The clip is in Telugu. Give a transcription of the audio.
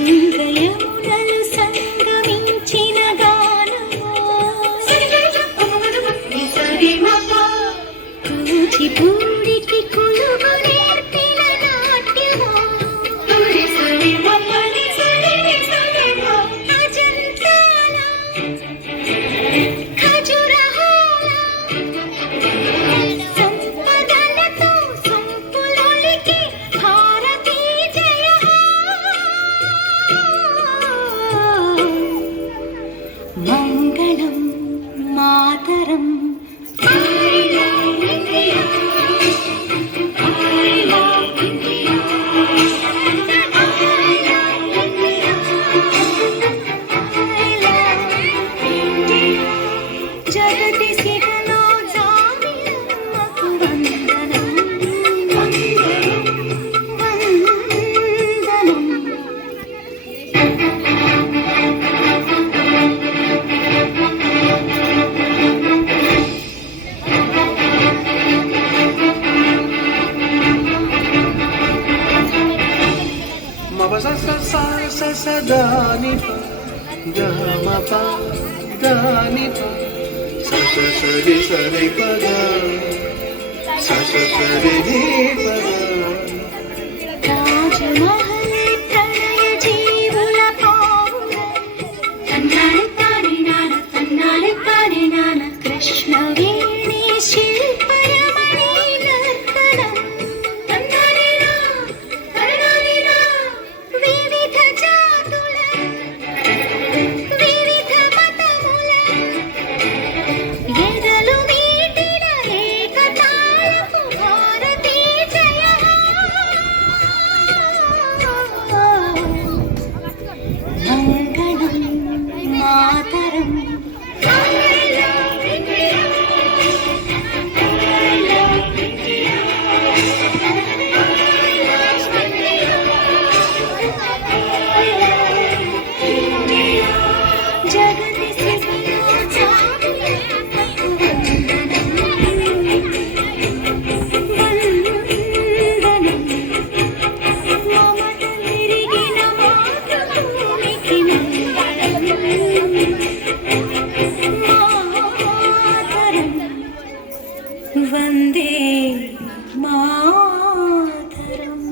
గంగయమునలు సంగమించిన గానమో కూచిపూడికి కొలువు నేర్పిన నాట్యమో అజంతాల ఖజురహోల సంపదలతో సంపులొలికి భారతీ జయ మంగళం మాతరం. జగతి శిఖలో జాబిలమ్మకు వందనం వందనం. మమ స దాని ప గమ ప దాని ప సరి సరి పద సరి ని పద. రాజమహలే ప్రణయ జీవుల పావుల తన్నాడు తానే నాన తన్నాడు తానే నాన కృష్ణవేణి శిల్పరమణి నర్తనం తన్నాడినా తన్నాడినా వివిధ జాతుల వివిధ మతముల ఎదలు మీటిన ఏకతాళపు భారతీ జయ. మంగళం మాతరం. జగతి శిఖలో జాబిలమ్మకు వందనం వందనం. మమత తిరిగిన మాతృభూమికి మంగళం మాతరం. వందే మాతరం.